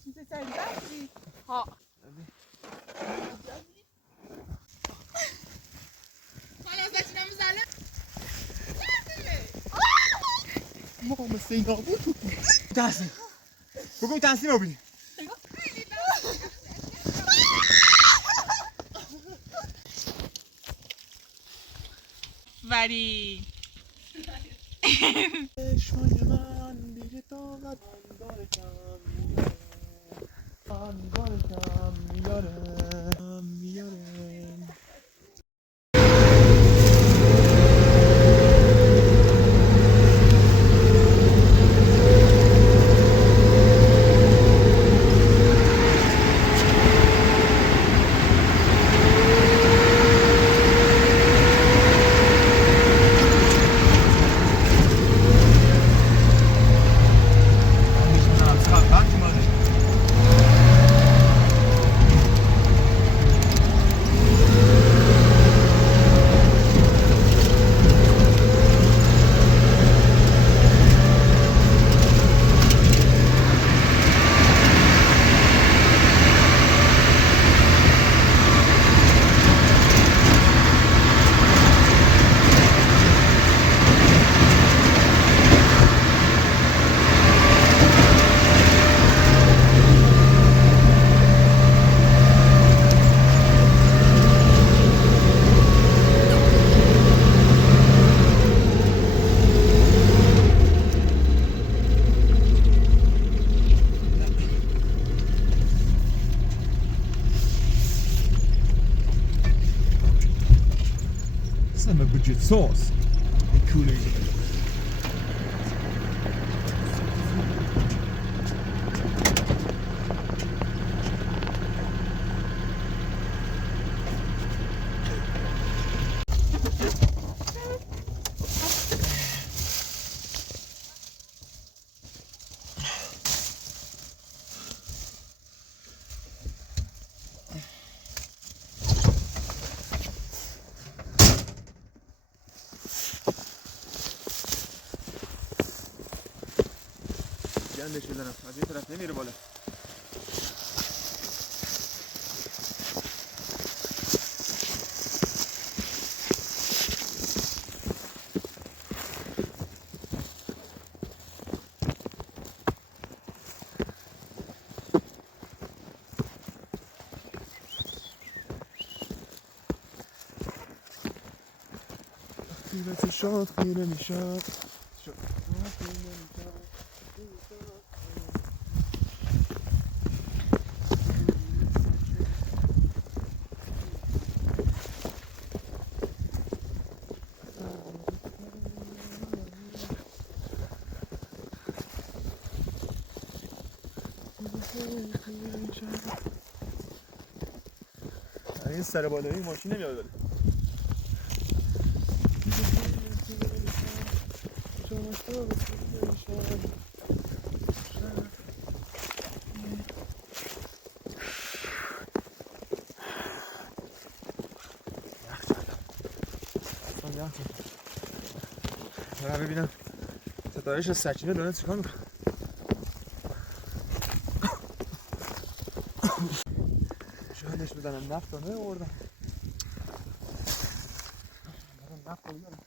ci sei andati? Oh. حالا زنم زنه ماما سینا بود تحصیل بگو تحصیل رو بینی ولی چشمای من دیگه طاقت کم میاره Some of budget sauce. Kool-Aid. گندش بزنم از این طرف نمیره بالا خیرت شاد خیره میشد این سر بالایی ماشین نمیاد بره برم ببینم ستایش سکینه داره چیکار میکنه شاهدش بزنم نفت رو نمیوردم نفت رو بیارم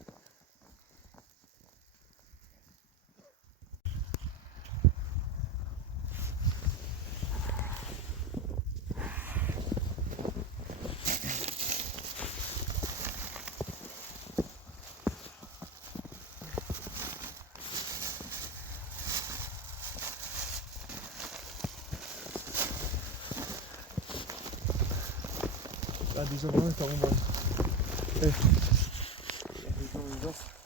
بعد دیزا باید تا اون باید دیزا اونجاست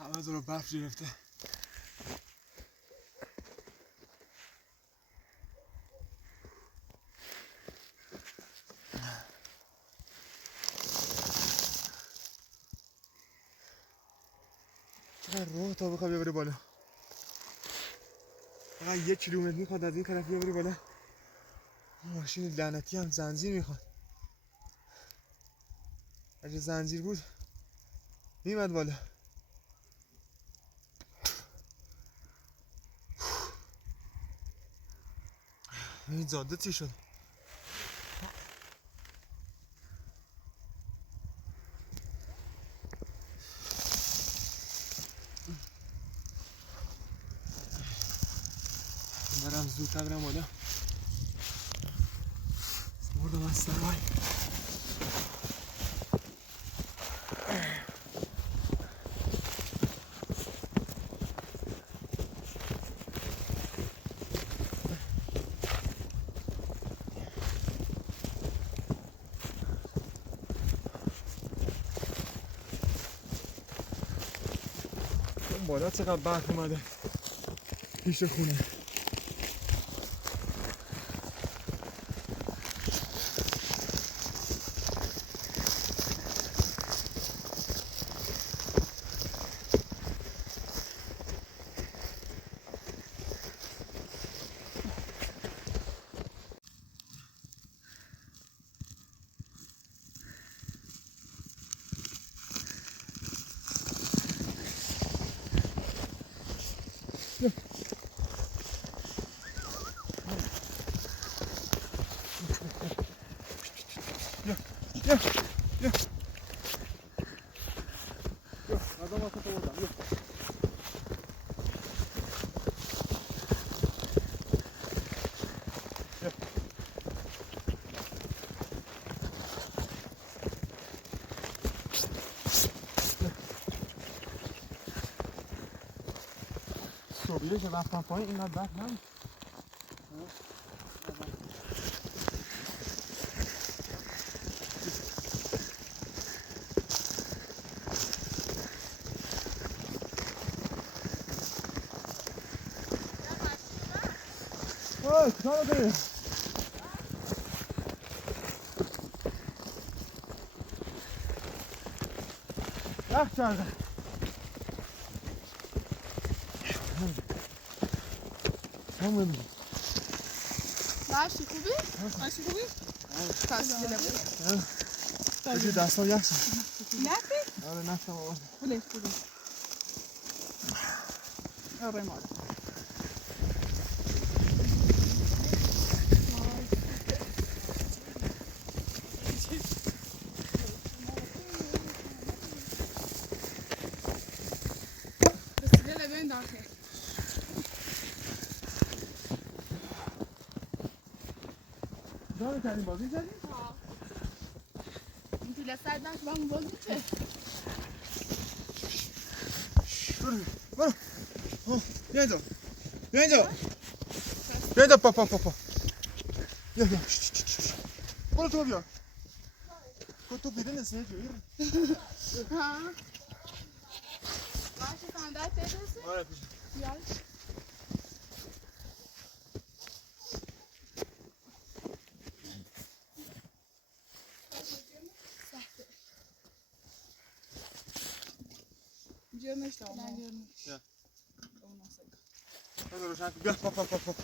همه رو برف گرفته. چقدر راه تا بخوای ببری بالا. فقط 1 کیلومتر میخواد از این طرف ببری بالا. ماشین لعنتی هم زنجیر میخواد. اگه زنجیر بود میمد بالا. این جاده چی شد؟ برم زودتر برم بالا. بردم از سرای. اون بالا چقدر برف اومده پیش خونه. یا غذا واسه تو بردم. صبحیه که رفتم پایین اینقدر برف نبود. اوه چیکار می‌کنی؟ یخ کرده. همون میگه. ماشی خوبی؟ ماشی خوبی؟ پس دیگه نبود. بجی دستا یخ شد. نفی؟ آره نفتم آورد. بله خوبی. آره مال. بسیار لبین داخل. داره کردیم بازی کردیم؟ ها. این طول سر داشت با هم بازی چه؟ برو. بیا اینجا. بیا اینجا. بیا اینجا پا. بیا. برو تو بیا. تو بیرون نسیه جویر. ها. ماشی ساندر تیرسی؟ آره پیش. بیای. Girmiş de ama. Girmiş. Ya. Ondan sonra. Hadi روشن بیا پا.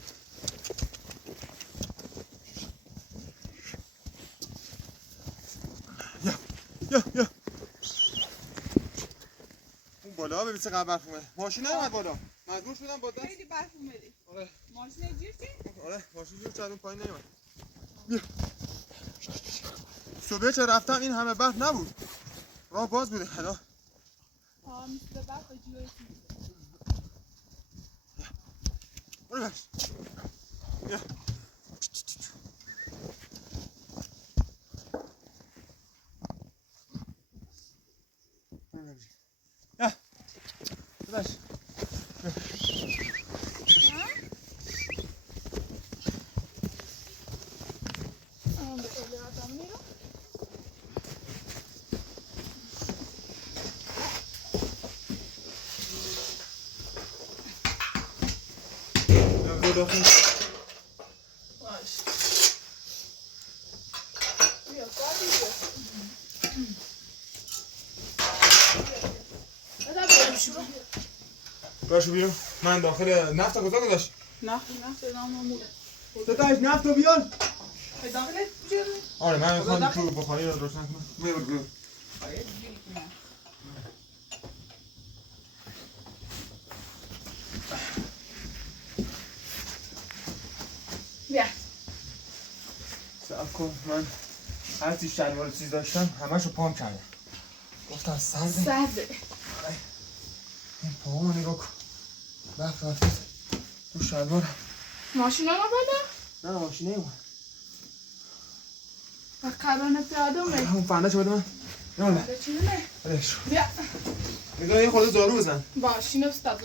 یا. اون بالا ببین چقدر برف اومده. ماشین نیومد بالا. مجبور شدم با دست. خیلی برف اومدی. آره. ماشین جیر چی؟ آره ماشین جور کرد اون پایین نیومد. بیا. صبح چه رفتم این همه برف نبود. راه باز بوده حالا. ها مثل برف جیوی چی؟ برو برش. بیا. یا. برش. داخل باش بیا قاضی بیا بذار بریم شروع باشو بیرون من داخل نفت کجا گذاشت نفت نامو ستایش نفت رو بیار داخل بجرد آره من میخوام تو بخاری رو روشن کنم بگو بیا صبر کن من هرچی شلوار چیز داشتم همشو پام کردم گفتم سرده این پاهمو نگاه کن بخت رفته تو شلوارم ماشین ما بالا نه ماشینه ایمان و قرانه پیاده اومد اون فنده چه بده من یالا چی نه بدش رو بیا میدونم یه خورده زارو بزن باش اینو استاد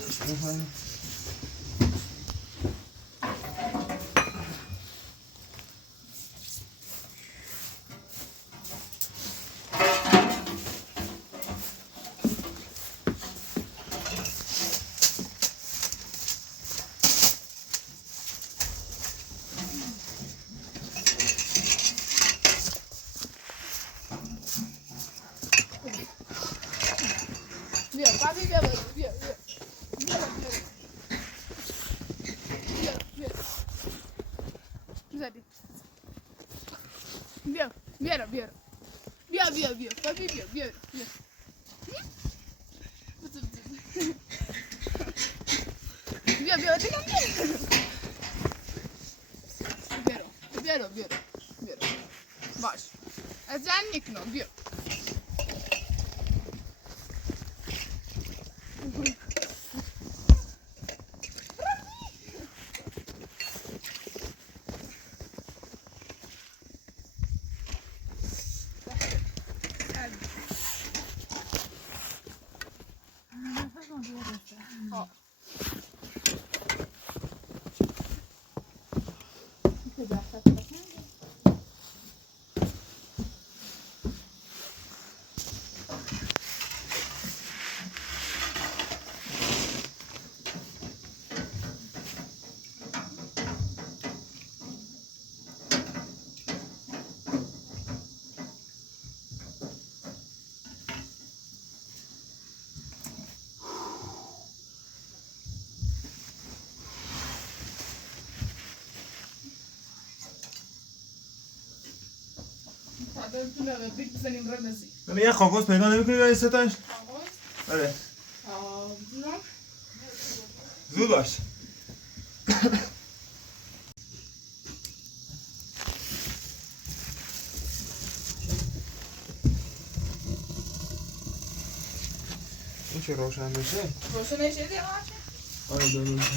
بیا بابی بیا بیا بیا بیا بیا بیا بیا بیا بیا بیا بابی بیا بیا بیا بیا بیا دیگه بیا بیا باش از جان نکنم بیا ولی یه خاکوس پیدا نمی‌کنی برای ستایش؟ آره زود باش این چه روشن بشه؟ روشن نشه دیگه آره درست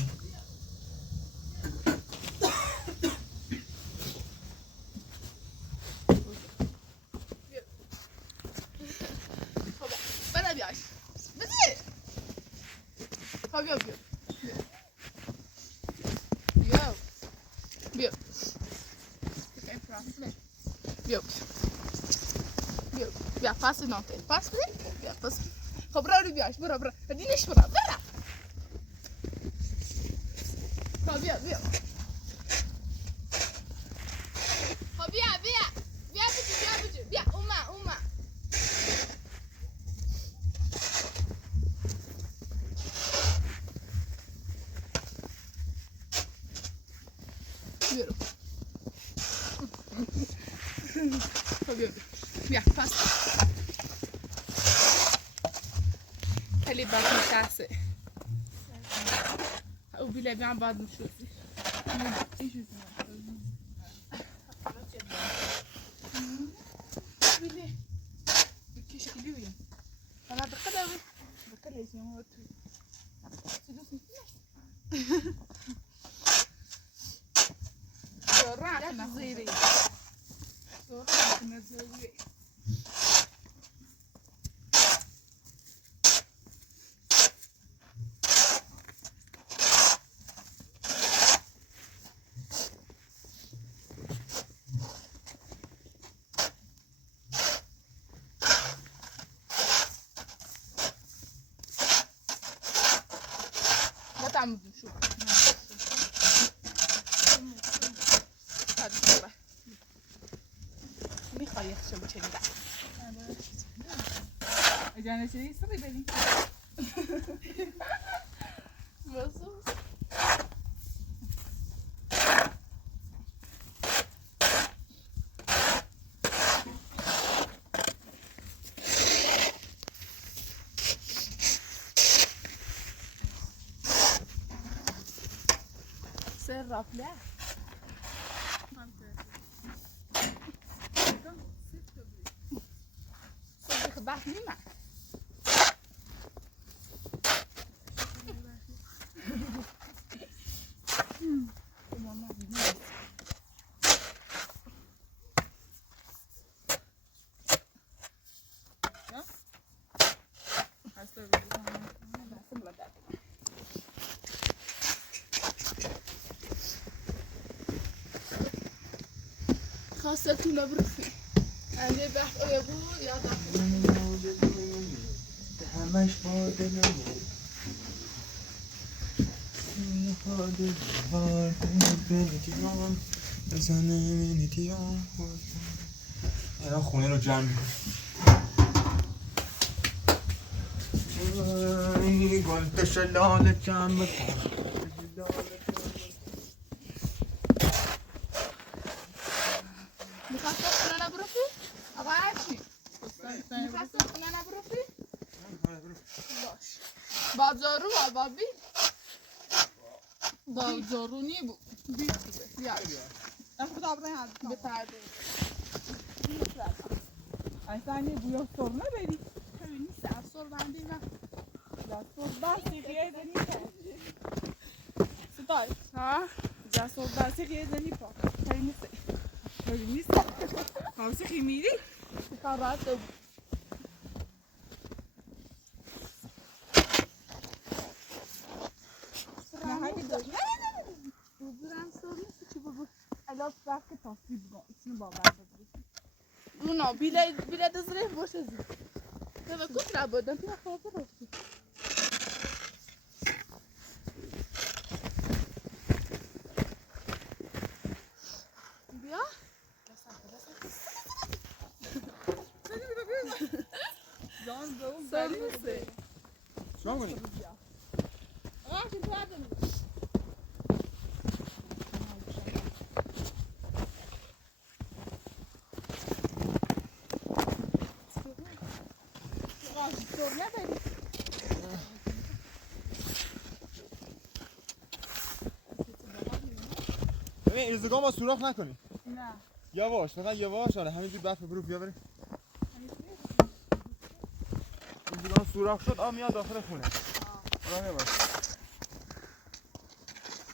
بنا بیاش بده ها بیا بیا بیا بیا بیا بیا بیا پاس نانته پاس بده بیا پاس خب برو بیاش برو دینش برو ها بیا بیا ها بیا بجو بیا اوما Vero. Via, passa. خلي بالك من الكاسة. وبيلاقي عم بعض نشوفي. أنا بقدر اسمه راح زيري ما تعمل نشوف دوست میخوای یخشو بچنی اجازه نشدی صبحی بریم بازو سر رافله صبح بحث نیمه خاصتون بروفی اگه بحث آیا بود یادم همش باده نمون باده بنیتیان بزنه بنیتیان اینا خونه رو جمع میکنه گل تشلال جمع بکن میخواست خونه نبروفی؟ آقا هرچی میخواست خونه نبروفی؟ باش بازارو و بابی بازارو نی بود بیار من خود آبرای هم به پرده اصلا یه بویا سرمه بری خیلی نیست افسر بندی نه جسور بستی خیه زنی پا ستای ها؟ جسور بستی خیه زنی پا خیلی نیست خیلی نیست حوثی خیلی میری کار راحت بود نه هایی داشت بزرم سر نیست چی بود الاف وقت تصویب بگم ایچنو با بسته اونا بیله دزره باشه زی تبا کت را بودن تو خواهد رفتی بیا جان به اون سر بری نیسته چرا کنی؟ آقا چی تو عدم سرمه بری ببین ایرزگاه ما سوراخ نکنی نه یواش فقط یواش آره همینجور بفت برو بیا بریم ایرزگاه سوراخ شد آب میاد داخل خونه آره یواش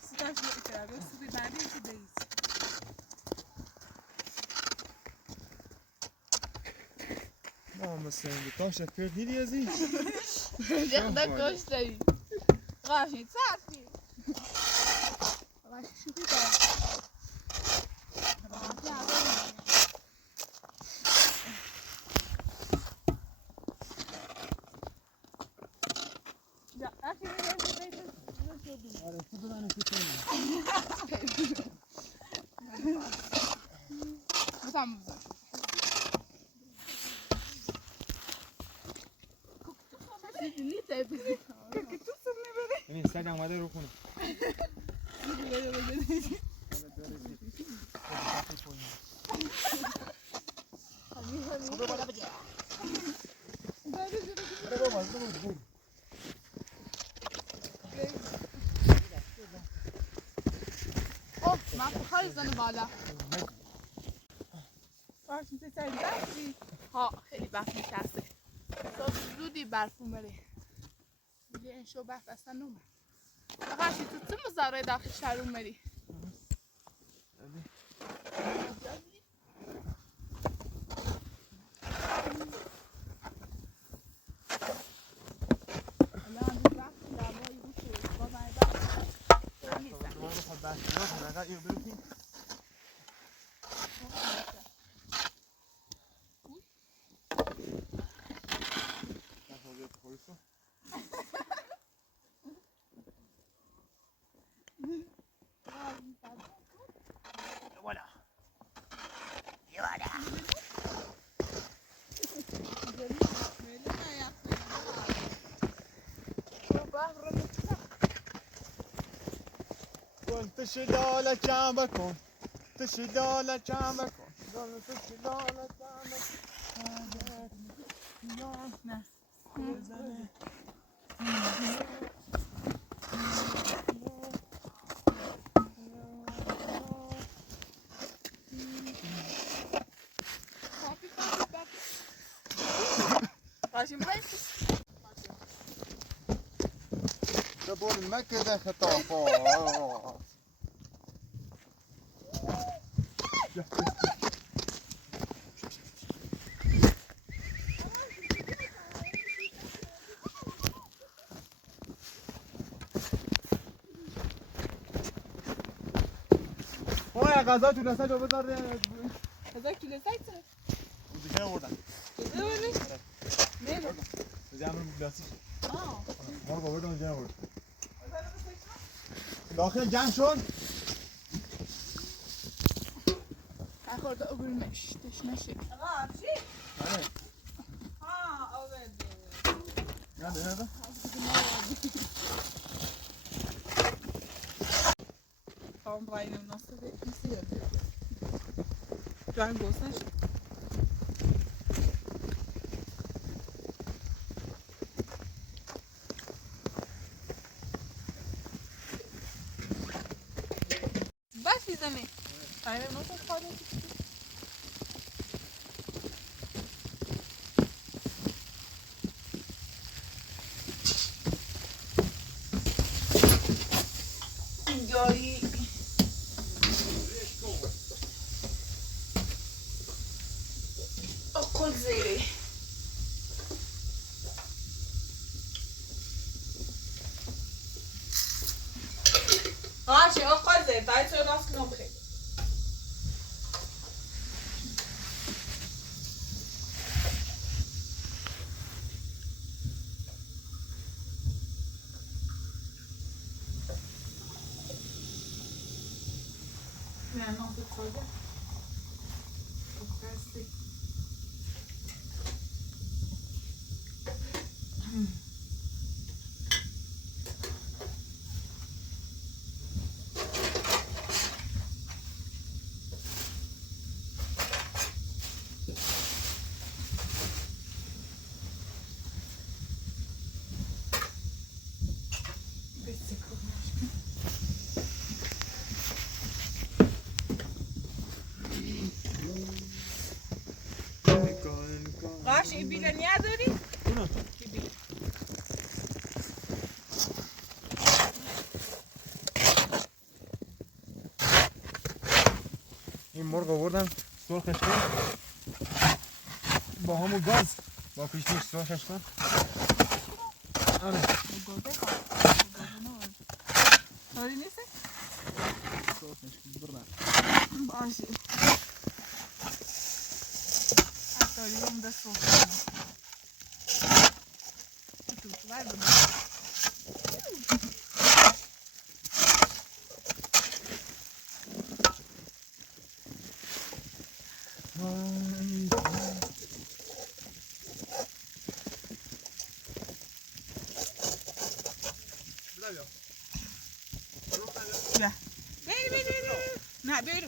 سیتاش کرده سوی بعدی که دیز ما هم مثل این کاش کرد دیدی از این یخدا کشته ای قاشید سرفی آقا شوخی کرد یا اخی میگه آره تو بدن کنی بزن بزن نیسته که تو سر میبری ببین سگ اومده رو خونه اوه من بخواه زنه بالا قاشید سر بستی ها خیلی برف میترسه تو زودی برفون بره دیگه این شو برف اصلا نومه آقا چی تو چه مزاره داخل شهرون بری الان دو وقت لبایی رو شد با من بس Voilà. بکن تشلالکم بکن تشلالکم بکن تشلالکم بکن نه بزنه تبون مكة خطافات وای غذا تو دسته جو بذار هزار کیلو زیتون دیگه آوردن نه دیگه امر مبلاسی آه ما رو آوردن دیگه آورد داخل جمع شد نخورده اگرمش تشنشه آقا چی؟ آره آورده نه Warum brauche ich noch so viel Visier? Klein bloß nicht. Was ist denn? Eine Nussfreude? Jolly. Cos'è? آجی آقا زه دای تو راست نبخی Ne, non, c'est trop bien. Fantastique. قاش این بیله نیه داری؟ اونو این مرغ آوردم سرخش کن با همون گاز با پیشنیش سرخش کن آره Sorry, neyse. سرخش کن برم Başı. Hatta öyle de soğuk. Tut, ver bunu. نه بیرو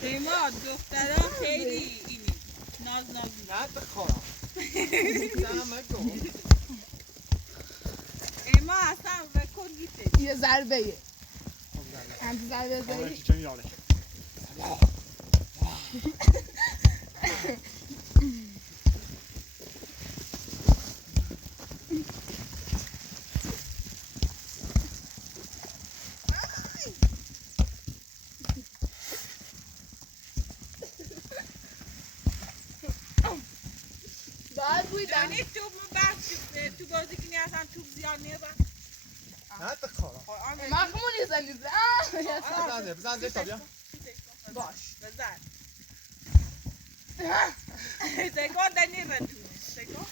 پیما دختران خیلی اینی ناز نه بخورم پیما اصلا رکورد گیته یه ضربه هم ضربه زدی باید بویدم دانی توپ بخش تو بازی کنی اصلا توپ زیاد نیبا نه بخورم مخمونی زنی بزن زیر تا بیا باش بزن تکان دنی رتونه تکان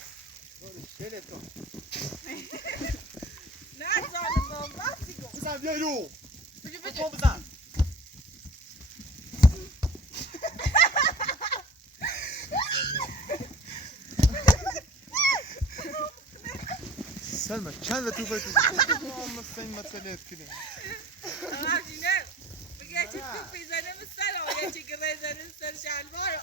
شیله تو نه زانم راستی کن بزن بیا رو بجو بزن من چند تو فکر مثل این مسئله کنه نه بگه چی تو پیزنه مستر آیا چی که بزنه سر شلوار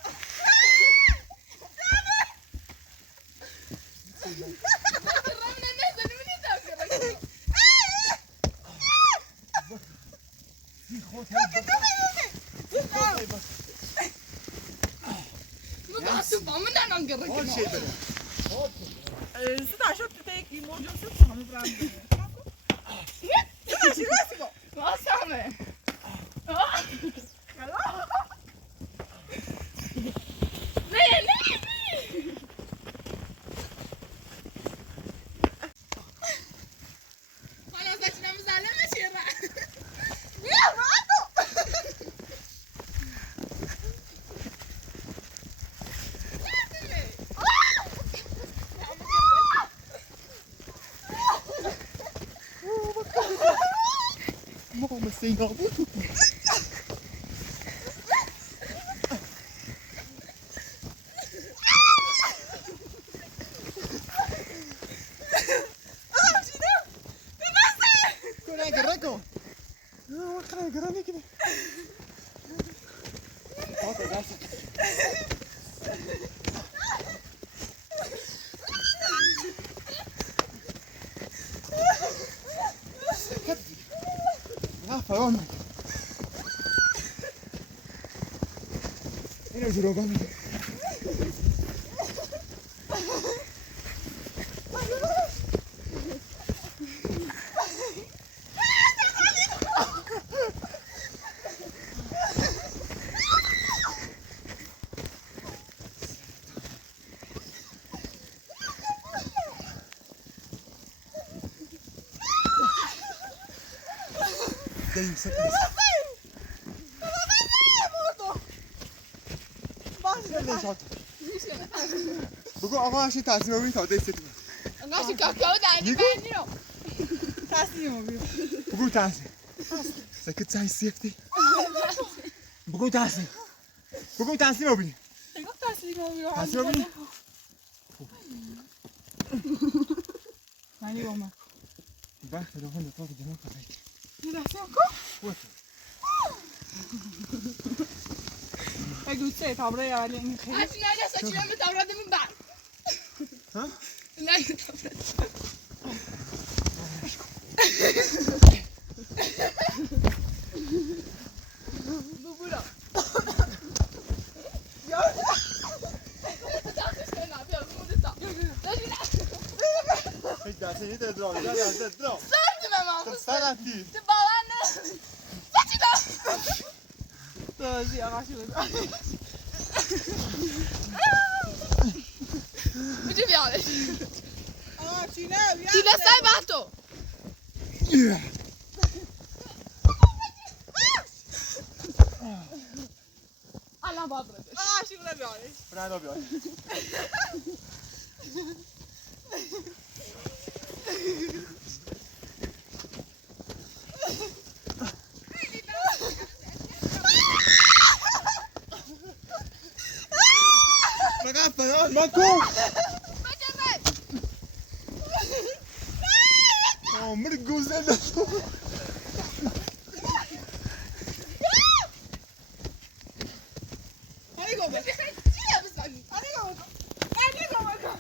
Stai te chi muoio se sono grande. Ci resti. واسمه نه نه خلاص داشتم مزلمه چیه بیا راتو ماما سینا بود اینو جلوگاه میده داریم سکنیست بگو آقا هرچی تصمیم بگید تازه ایستید انقدر کاکاو دنی بندی رو تصمیم بگیر. بگو تصمیم سکت سعی سیفتی بگو تصمیم بگو تصمیم بگید تصمیم بگید معنی با من. وقت رو هنده تو که جنون قضایی تصمیم کن. بود بگو چه تابره یالی این خیلی. هرچی نایده ساچیرم به تابرات من بر ها؟ نایده تابرات ببورا دستی ده درام ده درام سردی به من سرطی تو باور نه ساچیدم بازی آقا شد. بجی بیارش آقا چی نه بیا. دیلستای بحتو الان باید بردش آقا چی نه بیارش. برای بیاد فقط فقط من کن عمر گوزه دستو هنی گو بگو. چیه بسنی هنی گو بگو. هنی گو بگو.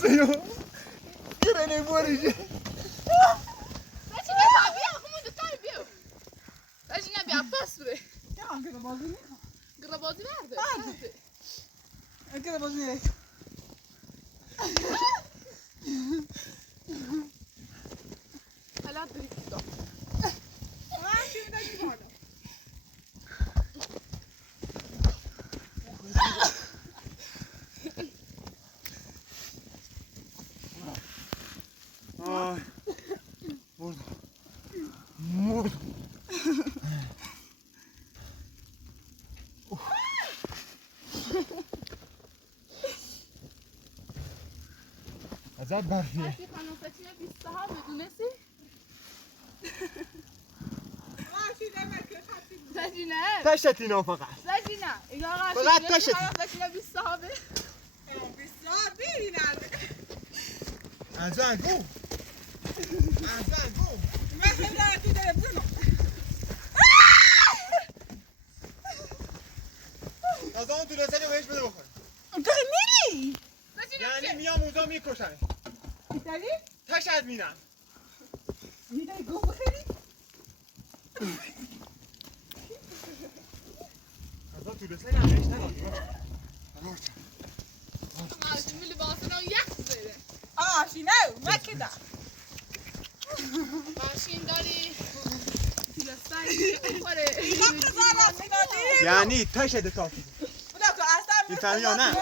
سیو گره نمیوریجی ساچی نه بیا خمون دو تای بیو ساچی نه بیا پس بره یا که بازی نیست. گربازی برده که بازی نیست. حالا دریفت دو آقا چی می‌دی بالا. آی مرد عذاب برفیه هستی خانم ساچی نه 20 سال بدونستی آقا سجینه تشت اینا فقط سجینه اینا فقط تشت سجینه بیست صحابه ازنگو از اون دو لسه بهش بده بخور میری؟ یعنی میام اوزا میکشن میتونی؟ تشت مینم میتونی گو بخیری؟ از اون دو لسه بهش ندادیم ماشین لباسنا یخ زده آشینه مکه ماشین داری تلسایی بخوره یعنی تشت تافی میفهمی یا نه؟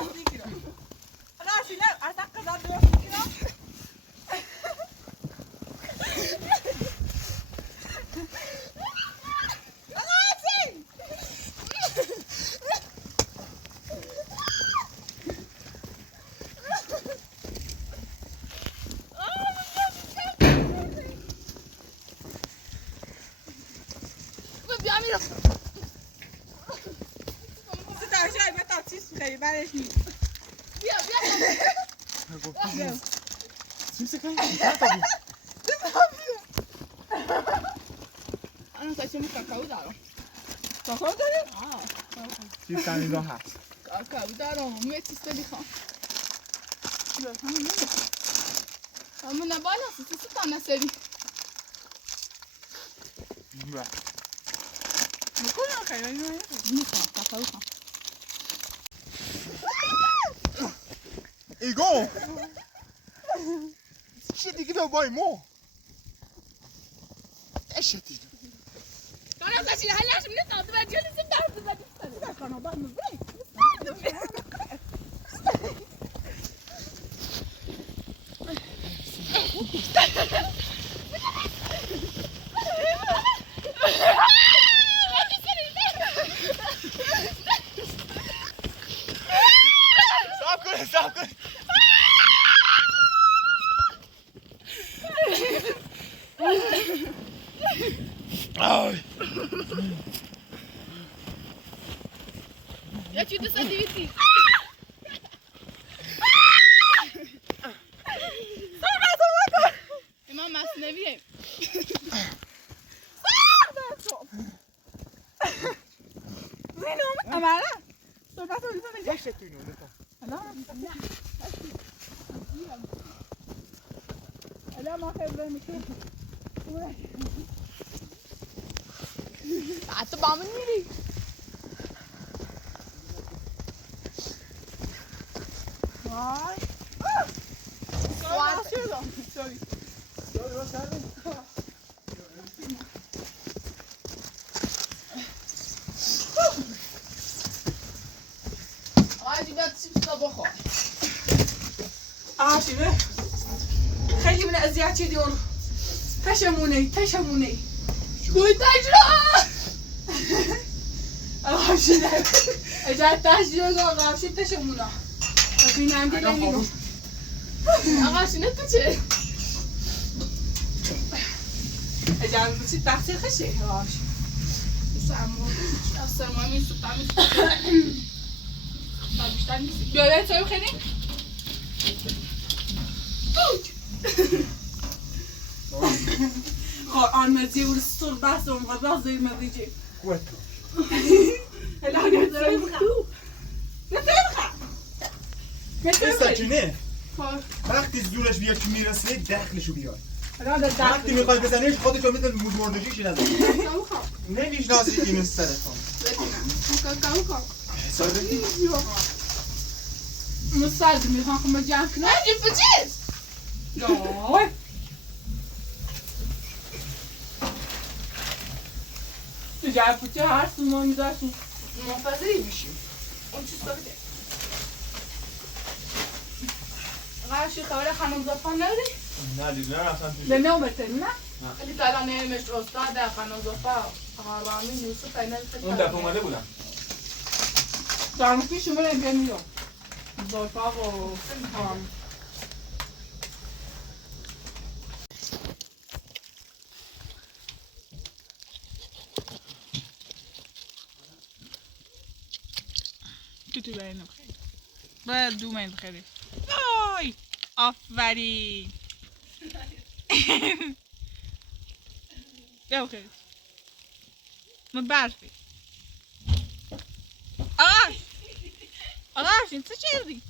بیا سیمسه کنی؟ انا ساچمو کاکائو دارم کاکائو داری؟ چیز تمیزا هست کاکائو دارم همه چیز بلیخوام همون نبالا سی تانه سری میکنم خیلی میخوام کاکائو خواهم ایگو چی دیگه به بای مو اشتی دارم ساچینه حالی هشم نتاده و جیلی سیم دارم بزنیم سری کنم باید مزرعی صاف کن آی یا چی دوست دیویسی امام مصنویه امالا صحبت رو میزنه تشت تو اینو الان ما خیلی میکنیم حتی با من میری وای سوار سوری آجی بیاد چیپس رو بخور آشینه خیلی من اذیت دیور تشمونی گوی تجربه آشینه اجازه تشجیه آقاشی تشمونا ببین اندی نمیگم آقا شینه تو چه؟ اجازه بسی تقصیر خشه آش سرما میسو تمیز بیشتر نیست بیاره چایی خیلی؟ آن مزی و سر بس اون غذا زیر مزی چی کوتو الان نتایی بخواه این ساچینه وقتی زورش بیاد که میرسه دخلشو بیاد وقتی میخوای بزنیش خودشو مثل مردگیشی نزن نمیشناسی اینو سرطان ساده مستعد میخوام خمه جمع کنم این بچیز دای تجربه بچه هر سوما میداشون منفذری میشیم اون چیز بده غاشی خبر خانم زفان نداری؟ نه دیگه رفتن توش به نو بتنی نه؟ خیلی تلا نمیش استاد خانم زفان هاروانی یوسف اینه اون دفعه اومده بودم دانشی شما رو میام زفا و تو برای خیلی باید دومین خیلی آی آفرین بیا خیلی من برفی آقا افشین چه چیردی؟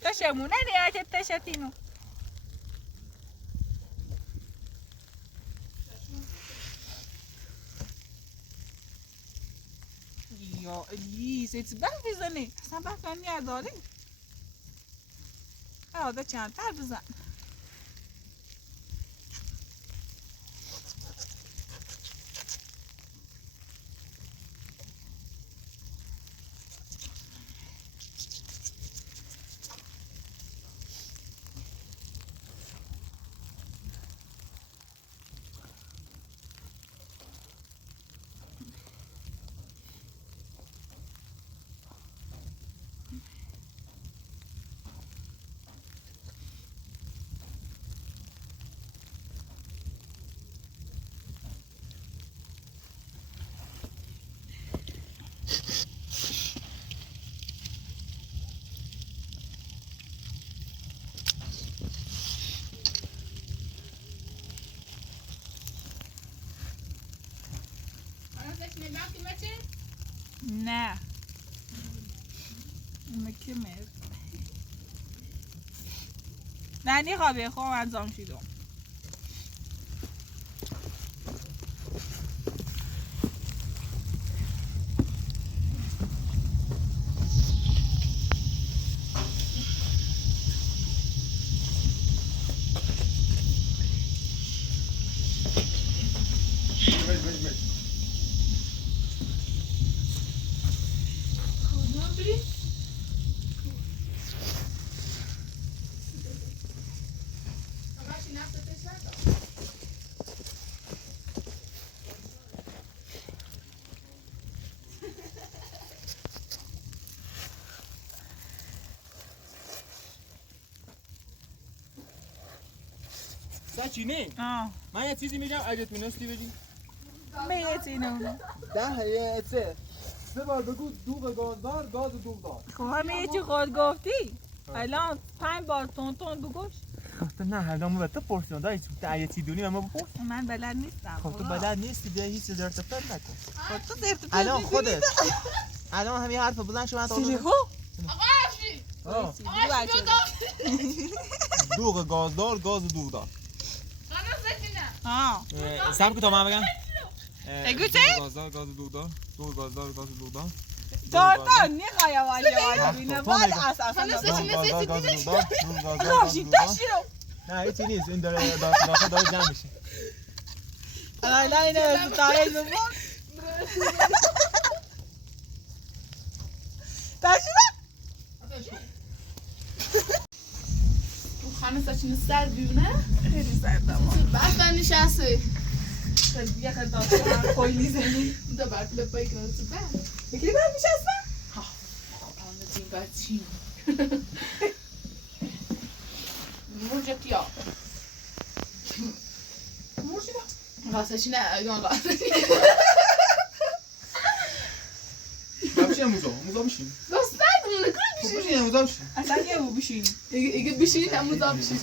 تشمونه نیاید تشتینو یا الیس ایت برف بزنی اصلا برف نداری آده چند تر بزن نه مکمل نه نیخوابه خواب انجام شدم سچینه من یه چیزی میگم اگه تونستی بگی میگه 3 بار بگو دوغ گازدار گاز دوغدار خب همه چی خود گفتی الان 5 بار تون بگوش تو نه هر دامو به تو پرسیون دایی اگه چی دونی من بپرس من بلد نیستم خب تو بلد نیستی دیگه هیچ زرت و پرت نکن خب تو زرت و پرت الان خودت الان همین حرف بلند شو من تا دوغ گازدار گاز دوغدار سب که تا من بگم اگو چه؟ گازدار گاز دوغدار دوغ گازدار گاز دوغدار تا نیخوایم والا بینه باید اساسا راشید تشیرو نه هیچی نیست این داره داره جمع میشه الان اینه تایید ببون تشیرو خانه ساچینه سر بیونه خیلی سردم برف نشسته یه خدمت خوی میزنی دا برف لپایی کنه تو برف بکلی برف میشستم؟ آنه تیم بچین مرجت یا مرجی دا غاسشی نه اگان غاسشی بشین موزا بشین دوست ندارم نکنه بشین موزا بشین اصلا یه بو بشین اگه بشینید هم موزا بشین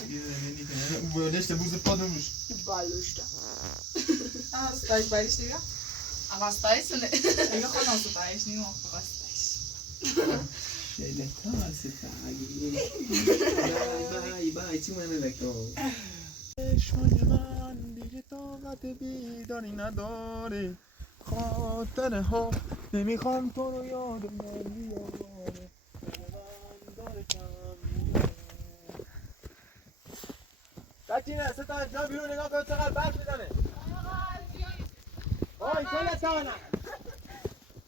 بلشته بوز پادو بش بالوشتا ستایش بریش دیگه غاستایش نه اگه خودم ستایش نیم غاستایش شیله تا ستایی بای چی منه لکو چشمای من دیگه طاقت بیداری نداره خاطره ها نمیخوام تو رو یادم بیاره من داره کم سکینه ستا انجام بیرون نگاه کن چقدر برف میزنه وای چه لسانه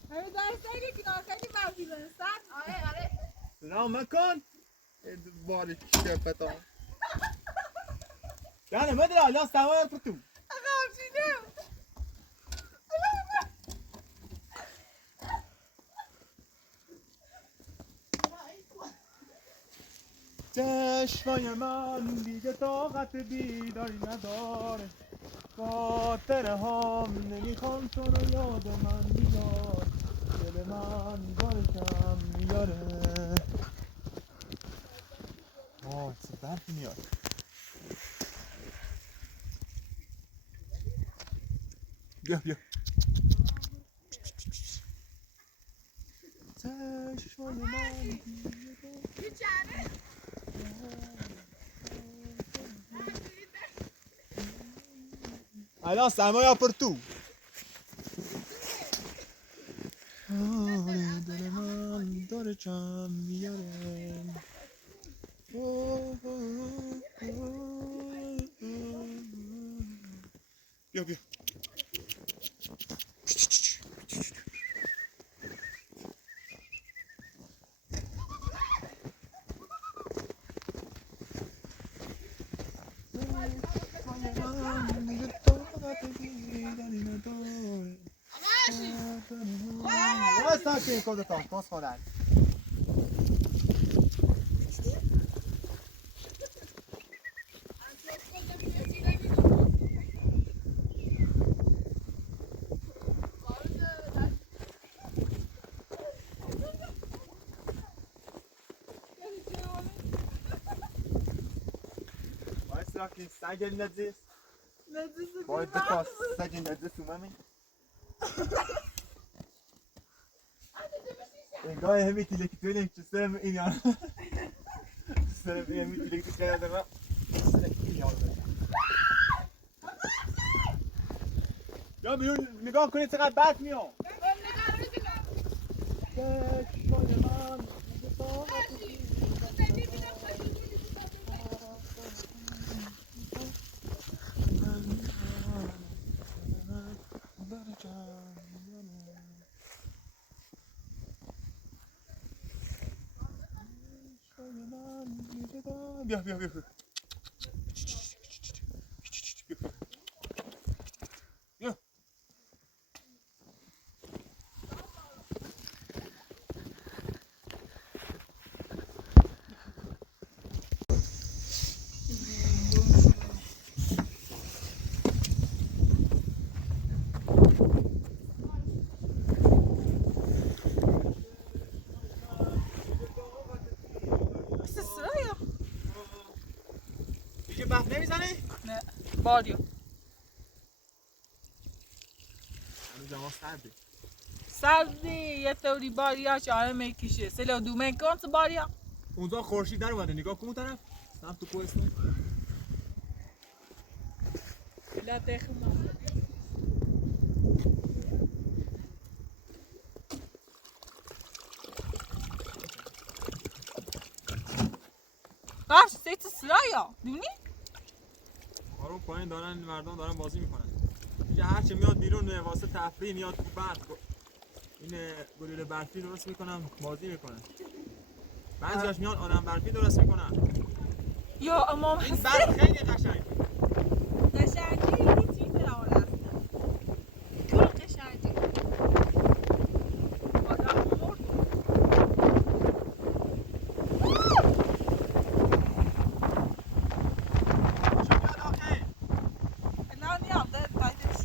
همه داره سیگه کنار خیلی برفی زنه سر آره سلام مکن باری شپتا یعنی مدرا لا سوار تو چشمای من دیگه طاقت بیداری نداره خاطره هام نمیخوام تو رو یاد من بیار دل دل من بارشم میاره. آه چه برفی میاد. بیا بیا. چشمای من الان سرمایه پر تو. دل من داره جمع میاره. بیا بیا. Sta che cosa sto? Sto sforando. Weißt du, wie es sein nicht ist? Wollte das sein nicht ist, Mami? انگاه همی تیلکتون که سرم این یا سرم این همی تیلکتون که دارم سرم این یا یا بیرون نگاه کنید چقدر بد میام. بیا بیا بیا. بیا. دیگه بحث نمیزنی؟ نه بادیو جواب سرده. سردی یه طوری باریا چاره میکشه سلو دومه کنس باریا اونجا خورشید در اومده نگاه کن اون طرف سمت تو کوهستان. لا تخمه قاش سیت سرایا دونی؟ آروم پایین دارن مردم دارن بازی میکنن. دیگه هر چه میاد بیرون واسه تفریح میاد تو برف. این گلوله برفی درست میکنم بازی میکنن. بعضیاش میان آدم برفی درست میکنن. یا امام این برف خیلی قشنگه. قشنگی یه چیز نواره کل قشنگی آدم مرد الان یاده بایدش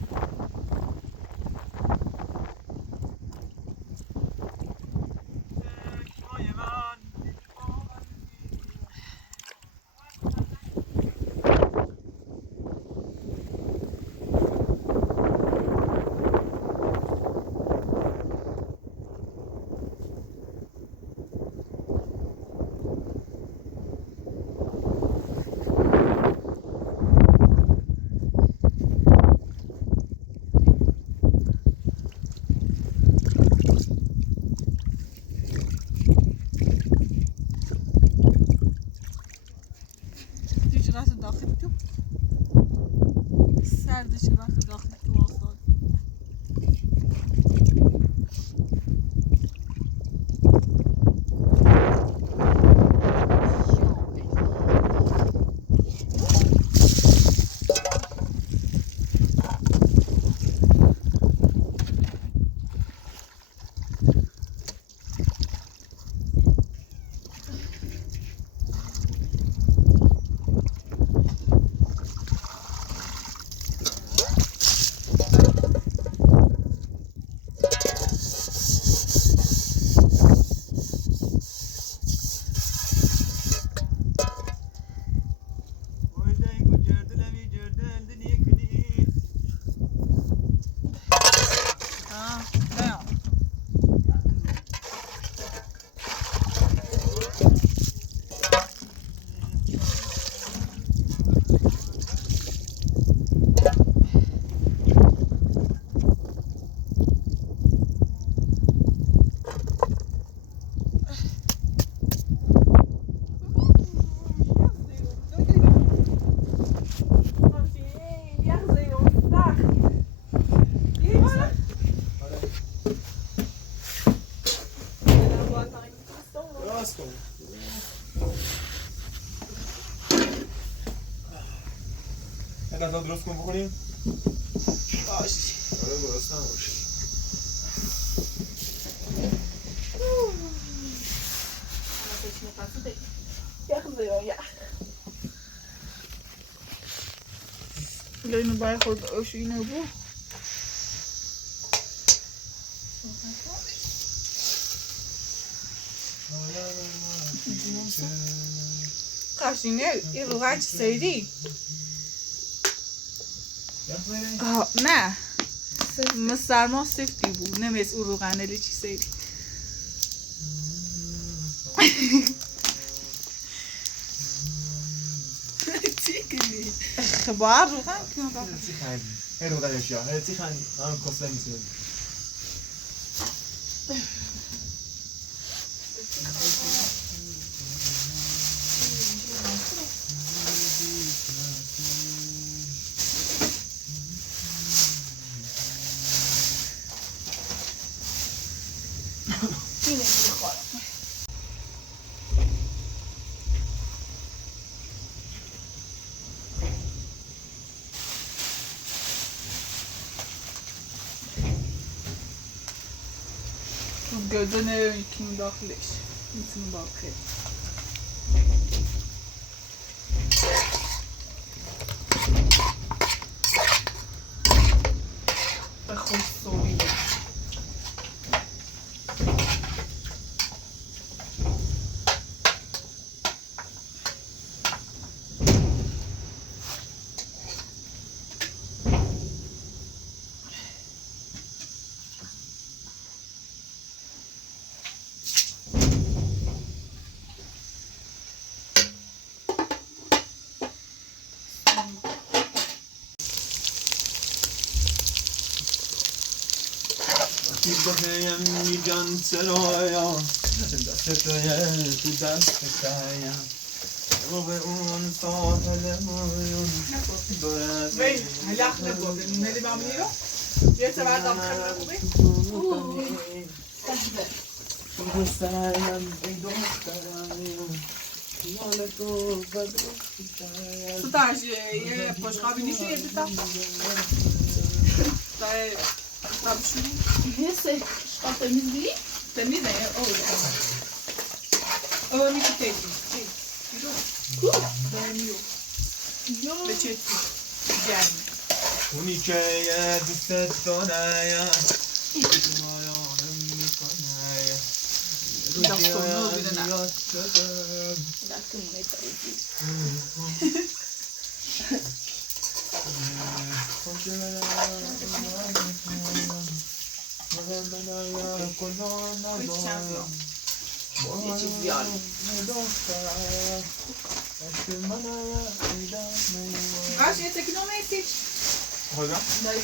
درست کنیم. یه غذا درست کن بخوریم؟ باشه. آره درست نباشه. اینو باید خود آشو اینو بو قشنگه این روغن چی سیدی؟ نه سرما سفتی بود نمیست اون روغنه چی سیدی چی کنی؟ باید روغن کنم چی خندی؟ هی روغنش یا هی چی خندی؟ من کسله میسیم اینه میخورم گردن یکیم داخلش میتونم باقی به خوش سوری بخیم میگن سرایا دست تویه تو دست تایم رو به اون ساحل مایون وی هلخ نبوده نمیدی بامونی رو یه سبر دام خیلی خوبی دوستایم ای دخترم خیال تو بدو ستاش یه پشقابی نیستی یه بیتا دای تابشونی هسه شقا تمیز بی؟ تمیزه یه اوه میشه تیزی کو؟ دایمیو به چه جرمی اونی که یه دوست دانایم دنیایم میکنایم دستونو بیده نه یاد شدم دستونو میتریدی یه چیز زیاد باش یه تکنو میتی حالا؟ داری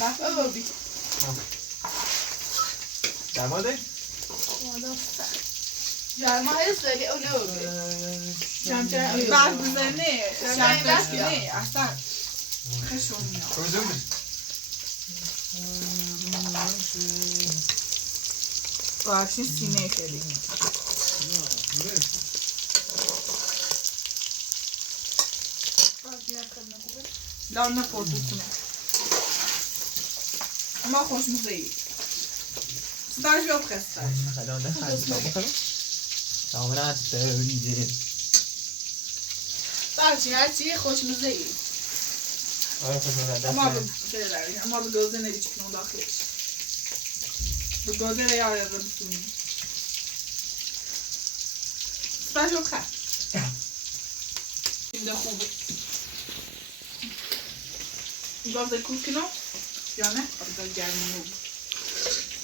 بفه بابی درماده؟ جرما هست داری اونو بابی چمچه بعد بزنه شمچه نه اصلا خشون میاد کجا بود؟ با افشین سینه خیلی لا نه پردوسونه اما خوش موزهی ستاش بیاد خستاش بچه هرچی خوش موزهی اما به گازه ندی چکنون داخلش به گازه را یاد را بسونی ستاش بیاد خست این ده خوبه گازه کوک کنم یا نه؟ آره گرمی نبود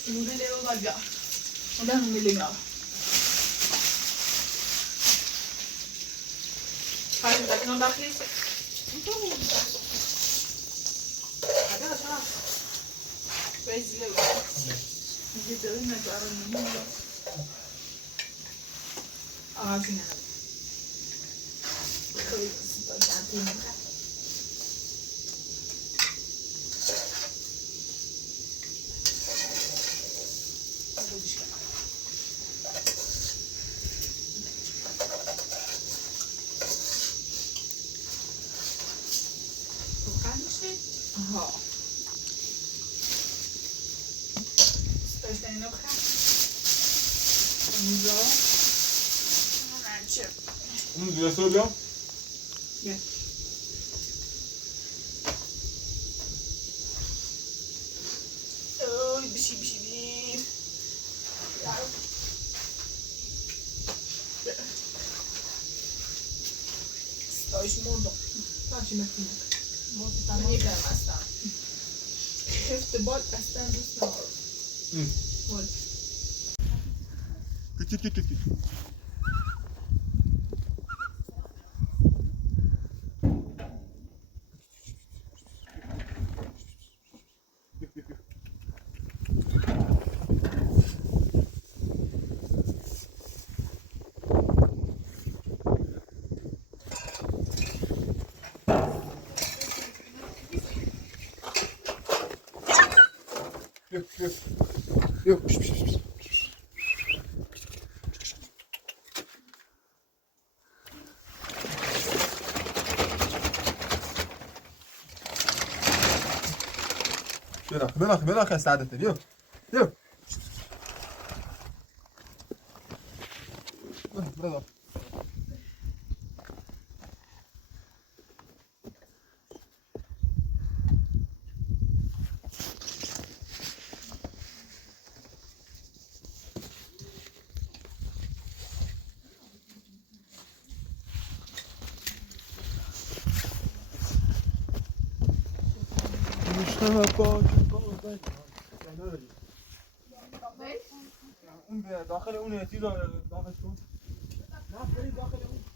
مودلی رو باید بیار آده هم میلی میار خواهیم دکنم داخلش Brasileiro. Vitorino agora no mundo. Ah, final. اون جلسه رو بیام Stoi mondo. Facci mettere. Molto tanto. Non è basta. Queste botte stanno snoro. Molto. Küt. Yok. بلاخ سعادت بیا برو اون داخل اون چیزا داخل تو نه داخل اون